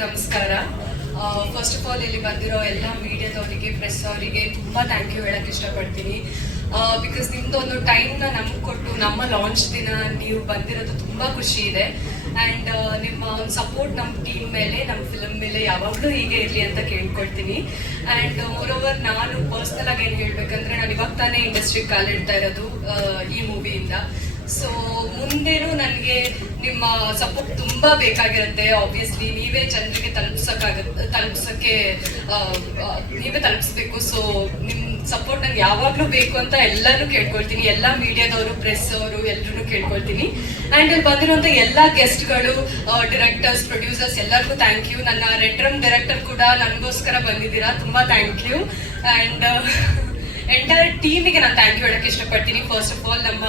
ನಮಸ್ಕಾರ. First of all ಇಲ್ಲಿ ಬಂದಿರೋ ಎಲ್ಲ ಮೀಡಿಯಾದವರಿಗೆ ಪ್ರೆಸ್ ಅವರಿಗೆ ತುಂಬಾ ಥ್ಯಾಂಕ್ ಯು ಹೇಳಕ್ ಇಷ್ಟಪಡ್ತೀನಿ. ಬಿಕಾಸ್ ನಿಮ್ದು ಒಂದು ಟೈಮ್ನ ನಮ್ಗೆ ಕೊಟ್ಟು ನಮ್ಮ ಲಾಂಚ್ ದಿನ ನೀವು ಬಂದಿರೋದು ತುಂಬಾ ಖುಷಿ ಇದೆ. ಅಂಡ್ ನಿಮ್ಮ ಸಪೋರ್ಟ್ ನಮ್ಮ ಟೀಮ್ ಮೇಲೆ ನಮ್ಮ ಫಿಲಮ್ ಮೇಲೆ ಯಾವಾಗಲೂ ಹೀಗೆ ಇರಲಿ ಅಂತ ಕೇಳ್ಕೊಳ್ತೀನಿ. ಅಂಡ್ ಮೋರ್ ಓವರ್ ನಾನು ಪರ್ಸ್ನಲ್ ಆಗಿ ಏನು ಹೇಳ್ಬೇಕಂದ್ರೆ ನಾನು ಇವಾಗ ತಾನೇ ಇಂಡಸ್ಟ್ರಿ ಕಾಲಿಡ್ತಾ ಇರೋದು ಈ ಮೂವಿಯಿಂದ ಸೊ ಮುಂದೇನು ನನಗೆ ನಿಮ್ಮ ಸಪೋರ್ಟ್ ತುಂಬಾ ಬೇಕಾಗಿರುತ್ತೆ ಆಬ್ವಿಯಸ್ಲಿ ನೀವೇ ಜನರಿಗೆ ತಲುಪಿಸಕ್ಕಾಗತ್ತೆ ತಲುಪ್ಸಕ್ಕೆ ನೀವೇ ತಲುಪಿಸ್ಬೇಕು. ಸೊ ನಿಮ್ ಸಪೋರ್ಟ್ ನಂಗೆ ಯಾವಾಗ್ಲೂ ಬೇಕು ಅಂತ ಎಲ್ಲಾನು ಕೇಳ್ಕೊಳ್ತೀನಿ. ಎಲ್ಲಾ ಮೀಡಿಯಾದವರು ಪ್ರೆಸ್ ಅವರು ಎಲ್ರು ಕೇಳ್ಕೊಳ್ತೀನಿ. ಅಂಡ್ ಇಲ್ಲಿ ಬಂದಿರುವಂತ ಎಲ್ಲಾ ಗೆಸ್ಟ್ಗಳು ಡಿರೆಕ್ಟರ್ಸ್ ಪ್ರೊಡ್ಯೂಸರ್ಸ್ ಎಲ್ಲರಿಗೂ ಥ್ಯಾಂಕ್ ಯು ನನ್ನ ರೆಡ್ರಮ್ ಡೈರೆಕ್ಟರ್ ಕೂಡ ನನಗೋಸ್ಕರ ಬಂದಿದ್ದೀರಾ. ತುಂಬಾ ಥ್ಯಾಂಕ್ ಯು ಅಂಡ್ ಎಂಟೈರ್ ಟೀಮಿಗೆ ನಾನು ಥ್ಯಾಂಕ್ ಯು ಹೇಳಕ್ಕೆ ಇಷ್ಟಪಡ್ತೀನಿ. ಫಸ್ಟ್ ಆಫ್ ಆಲ್ ನಮ್ಮ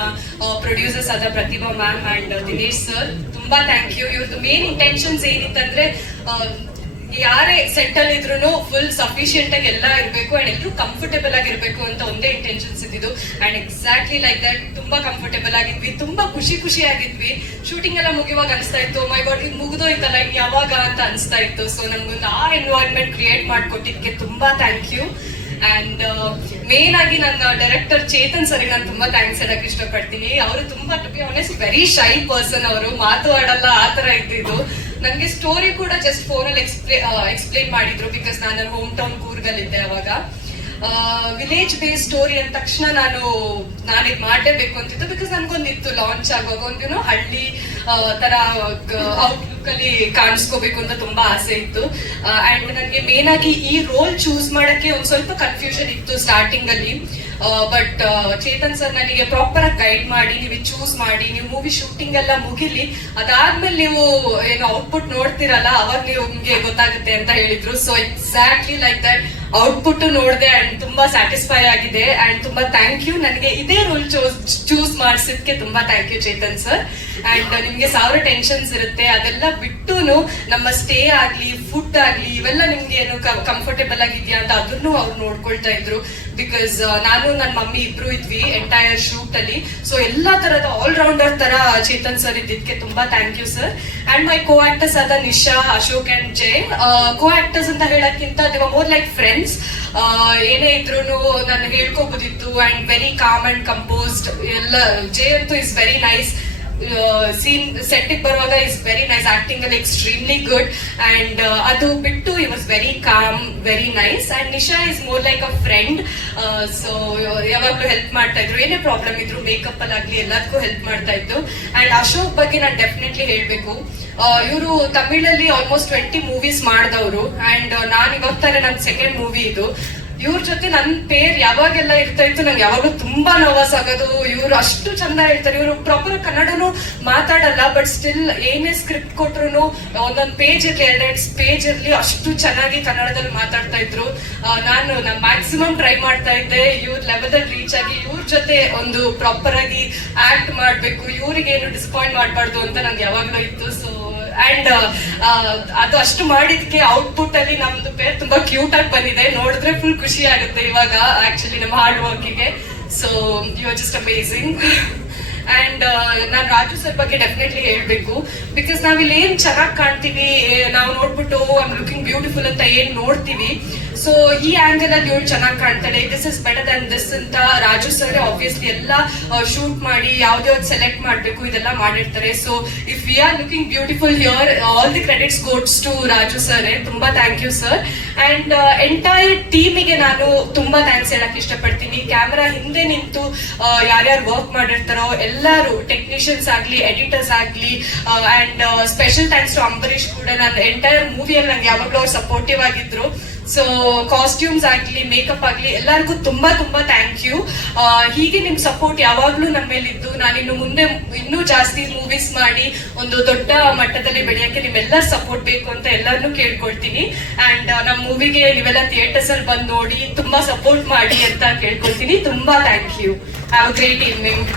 ಪ್ರೊಡ್ಯೂಸರ್ಸ್ ಆದ Pratibha ma'am and Dinesh sir ತುಂಬಾ ಥ್ಯಾಂಕ್ ಯು ಇವ್ರದ್ದು ಮೇನ್ ಇಂಟೆನ್ಷನ್ಸ್ ಏನಿತ್ತಂದ್ರೆ ಯಾರೇ ಅಲ್ಲಿ ಇದ್ರು ಫುಲ್ ಸಫಿಶಿಯಂಟ್ ಆಗಿ ಎಲ್ಲ ಇರಬೇಕು ಅಂಡ್ ಎಲ್ಲರೂ ಕಂಫರ್ಟೇಬಲ್ ಇರಬೇಕು ಅಂತ ಒಂದೇ ಇಂಟೆನ್ಷನ್ಸ್ ಇದ್ದಿದ್ದು. ಅಂಡ್ ಎಕ್ಸಾಕ್ಟ್ಲಿ ಲೈಕ್ ದಟ್ ತುಂಬಾ ಕಂಫರ್ಟೇಬಲ್ ಆಗಿದ್ವಿ. ತುಂಬಾ ಖುಷಿ ಖುಷಿ ಆಗಿದ್ವಿ. ಶೂಟಿಂಗ್ ಎಲ್ಲ ಮುಗಿಯುವಾಗ ಅನಿಸ್ತಾ ಇತ್ತು ಮೈ ಗಾಡ್ ಇದು ಮುಗಿದೋಯ್ತಲ್ಲ, ಇನ್ ಯಾವಾಗ ಅಂತ ಅನಿಸ್ತಾ ಇತ್ತು. ಸೊ ನಮ್ಗೊಂದು ಆ ಎನ್ವೈರ್ಮೆಂಟ್ ಕ್ರಿಯೇಟ್ ಮಾಡಿಕೊಟ್ಟಿದ್ದಕ್ಕೆ ತುಂಬಾ ಥ್ಯಾಂಕ್ ಯು ಅಂಡ್ ಮೇನ್ ಆಗಿ ನನ್ನ ಡೈರೆಕ್ಟರ್ ಚೇತನ್ ಸರಿ ನಾನು ತುಂಬಾ ಥ್ಯಾಂಕ್ಸ್ ಹೇಳಕ್ ಇಷ್ಟಪಡ್ತೀನಿ. ಅವರು ತುಂಬಾ to be honest very shy person ಅವರು. ಮಾತು ಆಡಲ್ಲ, ಆ ತರ ಇದ್ದಿದ್ದು. ನನಗೆ ಸ್ಟೋರಿ ಕೂಡ ಜಸ್ಟ್ ಫೋನ್ ಎಕ್ಸ್ಪ್ಲೇ ಎಕ್ಸ್ಪ್ಲೇನ್ ಮಾಡಿದ್ರು ಬಿಕಾಸ್ ನಾನು ನನ್ನ ಹೋಮ್ ಟೌನ್ ಕೂರ್ಗಲ್ಲಿದ್ದೆ ಅವಾಗ. ವಿಲೇಜ್ ಬೇಸ್ ಸ್ಟೋರಿ ಅಂದ ತಕ್ಷಣ ನಾನು ನಾನು ಇದು ಮಾಡಲೇಬೇಕು ಅಂತಿತ್ತು ಬಿಕಾಸ್ ನನ್ಗೊಂದಿತ್ತು ಲಾಂಚ್ ಆಗುವಾಗ. ಒಂದು ಹಳ್ಳಿ ತರ ಔಟ್ಲುಕ್ ಅಲ್ಲಿ ಕಾಣಿಸ್ಕೋಬೇಕು ಅಂತ ತುಂಬಾ ಆಸೆ ಇತ್ತು. ಅಂಡ್ ನನಗೆ ಮೇನ್ ಆಗಿ ಈ ರೋಲ್ ಚೂಸ್ ಮಾಡಕ್ಕೆ ಒಂದ್ ಸ್ವಲ್ಪ ಕನ್ಫ್ಯೂಷನ್ ಇತ್ತು ಸ್ಟಾರ್ಟಿಂಗ್ ಅಲ್ಲಿ ಬಟ್ ಚೇತನ್ ಸರ್ ನನಗೆ ಪ್ರಾಪರ್ ಆಗಿ ಗೈಡ್ ಮಾಡಿ ನೀವು ಚೂಸ್ ಮಾಡಿ ನೀವು ಮೂವಿ ಶೂಟಿಂಗ್ ಎಲ್ಲ ಮುಗಿಲಿ ಅದಾದ್ಮೇಲೆ ನೀವು ಏನು ಔಟ್ಪುಟ್ ನೋಡ್ತಿರಲ್ಲ ಅವಾಗ ನೀವು ನಿಮ್ಗೆ ಗೊತ್ತಾಗುತ್ತೆ ಅಂತ ಹೇಳಿದ್ರು. So exactly like that output ನೋಡಿದೆ ಅಂಡ್ ತುಂಬಾ ಸ್ಯಾಟಿಸ್ಫೈ ಆಗಿದೆ. ಅಂಡ್ ತುಂಬಾ ಥ್ಯಾಂಕ್ ಯು ನನಗೆ ಇದೇ ರೋಲ್ ಚೂಸ್ ಚೂಸ್ ಮಾಡಿಸಿದ್ಕೆ ತುಂಬಾ thank you Chetan sir and ನಿಮ್ಗೆ ಸಾವಿರ ಟೆನ್ಷನ್ಸ್ ಇರುತ್ತೆ, ಅದೆಲ್ಲ ಬಿಟ್ಟು ನಮ್ಮ ಸ್ಟೇ ಆಗ್ಲಿ ಫುಡ್ ಆಗ್ಲಿ, ಇವೆಲ್ಲ ನಿಮ್ಗೆ ಏನು ಕಂಫರ್ಟೇಬಲ್ ಆಗಿದ್ಯಾ ಅಂತ ಅದನ್ನು ಅವ್ರು ನೋಡ್ಕೊಳ್ತಾ ಇದ್ರು. ಬಿಕಾಸ್ ನಾನು ನನ್ನ ಮಮ್ಮಿ ಇಬ್ರು ಇದ್ವಿ ಎಂಟೈರ್ ಶೂಟ್ ಅಲ್ಲಿ. ಸೊ ಎಲ್ಲಾ ತರದ ಆಲ್ ರೌಂಡರ್ ತರ ಚೇತನ್ ಸರ್ ಇದ್ದಿದ್ಕೆ ತುಂಬಾ thank you sir and my co actors ಆದ Nisha, Ashok and Jai co actors ಅಂತ ಹೇಳಕ್ಕಿಂತ ದೇವ ಮೋರ್ ಲೈಕ್ ಫ್ರೆಂಡ್ಸ್ ಏನೇ ಇದ್ರು ನಾನು ಹೇಳ್ಕೋಬೋದಿತ್ತು and very calm and composed ಎಲ್ಲ ಜೈ ಅಂತೂ is very nice scene set ಬರುವಾಗ ಇಸ್ ವೆರಿ ನೈಸ್ ಆಕ್ಟಿಂಗ್ ಅಲ್ಲಿ ಎಕ್ಸ್ಟ್ರೀಮ್ಲಿ ಗುಡ್ ಅಂಡ್ ಅದು ಬಿಟ್ಟು he was very calm very nice and Nisha is more like a friend so ಯಾವಾಗ್ಲೂ help ಮಾಡ್ತಾ ಇದ್ರು. ಏನೇ ಪ್ರಾಬ್ಲಮ್ ಇದ್ರು ಮೇಕಪ್ ಅಲ್ಲಿ ಆಗ್ಲಿ, ಎಲ್ಲದಕ್ಕೂ ಹೆಲ್ಪ್ ಮಾಡ್ತಾ ಇತ್ತು ಅಂಡ್ ಅಶೋಕ್ ಬಗ್ಗೆ ನಾನು ಡೆಫಿನೆಟ್ಲಿ ಹೇಳ್ಬೇಕು. ಇವರು ತಮಿಳಲ್ಲಿ ಆಲ್ಮೋಸ್ಟ್ ಟ್ವೆಂಟಿ ಮೂವೀಸ್ ಮಾಡಿದವರು. ಅಂಡ್ ನಾನು ಇವಾಗ ತಾನೇ ನನ್ನ ಸೆಕೆಂಡ್ ಮೂವಿ ಇದು. ಇವ್ರ ಜೊತೆ ನನ್ ಪೇರ್ ಯಾವಾಗೆಲ್ಲ ಇರ್ತಾ ಇತ್ತು, ನಂಗೆ ಯಾವಾಗಲೂ ತುಂಬಾ ನರ್ವಸ್ ಆಗೋದು. ಇವ್ರು ಅಷ್ಟು ಚಂದ ಹೇಳ್ತಾರೆ. ಇವರು ಪ್ರಾಪರ್ ಕನ್ನಡನು ಮಾತಾಡಲ್ಲ ಬಟ್ ಸ್ಟಿಲ್ ಏನೇ ಸ್ಕ್ರಿಪ್ಟ್ ಕೊಟ್ರು ಒಂದೊಂದು ಪೇಜ್ ಇರ್ಲಿ, ಎರಡೆರಡು ಪೇಜ್ ಇರ್ಲಿ, ಅಷ್ಟು ಚೆನ್ನಾಗಿ ಕನ್ನಡದಲ್ಲಿ ಮಾತಾಡ್ತಾ ಇದ್ರು. ನಾನು ನಾ ಮ್ಯಾಕ್ಸಿಮಮ್ ಟ್ರೈ ಮಾಡ್ತಾ ಇದ್ದೆ. ಇವ್ರ ಲೆವೆಲ್ ರೀಚ್ ಆಗಿ ಇವ್ರ ಜೊತೆ ಒಂದು ಪ್ರಾಪರ್ ಆಗಿ ಆಕ್ಟ್ ಮಾಡ್ಬೇಕು. ಇವ್ರಿಗೆ ಏನು ಡಿಸಪಾಯಿಂಟ್ ಮಾಡಬಾರ್ದು ಅಂತ ನಂಗೆ ಯಾವಾಗ್ಲೂ ಇತ್ತು. ಸೊ ಅಂಡ್ ಅದು ಅಷ್ಟು ಮಾಡಿದ್ಕೆ ಔಟ್ಪುಟ್ ಅಲ್ಲಿ ನಮ್ದು ಪೇರ್ ತುಂಬಾ ಕ್ಯೂಟ್ ಆಗಿ ಬಂದಿದೆ. ನೋಡಿದ್ರೆ ಫುಲ್ ಖುಷಿ ಆಗುತ್ತೆ ಇವಾಗ ಆಕ್ಚುಲಿ ನಮ್ಮ hard ವರ್ಕಿಗೆ so you are just amazing and ನಾನು ರಾಜು ಸರ್ ಬಗ್ಗೆ ಡೆಫಿನೆಟ್ಲಿ ಹೇಳ್ಬೇಕು. ಬಿಕಾಸ್ ನಾವಿಲ್ಲಿ ಏನ್ ಚೆನ್ನಾಗಿ ಕಾಣ್ತೀವಿ ನಾವು ನೋಡ್ಬಿಟ್ಟು ಐಮ್ ಲುಕಿಂಗ್ ಬ್ಯೂಟಿಫುಲ್ ಅಂತ ಏನ್ ನೋಡ್ತೀವಿ. ಸೊ ಈ ಆಂಗಲ್ ಅಲ್ಲಿ ಇವಳು ಚೆನ್ನಾಗಿ ಕಾಣ್ತಾಳೆ. This is better than this ಅಂತ ರಾಜು ಸರ್ ಆಬ್ವಿಯಸ್ಲಿ ಎಲ್ಲ ಶೂಟ್ ಮಾಡಿ, ಯಾವ್ದು ಸೆಲೆಕ್ಟ್ ಮಾಡ್ಬೇಕು, ಇದೆಲ್ಲ ಮಾಡಿರ್ತಾರೆ. So if we are looking beautiful here all the credits goes to Raju sir ತುಂಬಾ thank you sir and entire ಟೀಮಿಗೆ ನಾನು ತುಂಬಾ ಥ್ಯಾಂಕ್ಸ್ ಹೇಳಕ್ ಇಷ್ಟಪಡ್ತೀನಿ. ಕ್ಯಾಮ್ರಾ ಹಿಂದೆ ನಿಂತು ಯಾರ್ಯಾರು ವರ್ಕ್ ಮಾಡಿರ್ತಾರೋ ಎಲ್ಲರೂ ಟೆಕ್ನಿಷಿಯನ್ಸ್ ಆಗ್ಲಿ ಎಡಿಟರ್ಸ್ ಆಗ್ಲಿ and special thanks to Ambareesh ಕೂಡ ನನ್ನ ಎಂಟೈರ್ ಮೂವಿಯಲ್ಲಿ ನಂಗೆ ಯಾವಾಗಲೂ ಅವ್ರು ಸಪೋರ್ಟಿವ್ ಆಗಿದ್ರು. ಸೊ ಕಾಸ್ಟ್ಯೂಮ್ಸ್ ಆಗ್ಲಿ ಮೇಕಪ್ ಆಗ್ಲಿ, ಎಲ್ಲರಿಗೂ ತುಂಬಾ ತುಂಬಾ ಥ್ಯಾಂಕ್ ಯು ಹೀಗೆ ನಿಮ್ ಸಪೋರ್ಟ್ ಯಾವಾಗ್ಲೂ ನಮ್ಮ ಮೇಲೆ ಇದ್ದು ನಾನು ಇನ್ನು ಮುಂದೆ ಇನ್ನೂ ಜಾಸ್ತಿ ಮೂವೀಸ್ ಮಾಡಿ ಒಂದು ದೊಡ್ಡ ಮಟ್ಟದಲ್ಲಿ ಬೆಳೆಯಕ್ಕೆ ನಿಮ್ಮೆಲ್ಲರ ಸಪೋರ್ಟ್ ಬೇಕು ಅಂತ ಎಲ್ಲರನ್ನೂ ಕೇಳ್ಕೊಳ್ತೀನಿ. ಅಂಡ್ ನಮ್ಮ ಮೂವಿಗೆ ನೀವೆಲ್ಲ ಥಿಯೇಟರ್ಸ್ ಅಲ್ಲಿ ಬಂದು ನೋಡಿ ತುಂಬಾ ಸಪೋರ್ಟ್ ಮಾಡಿ ಅಂತ ಕೇಳ್ಕೊಳ್ತೀನಿ. ತುಂಬಾ thank you have great evening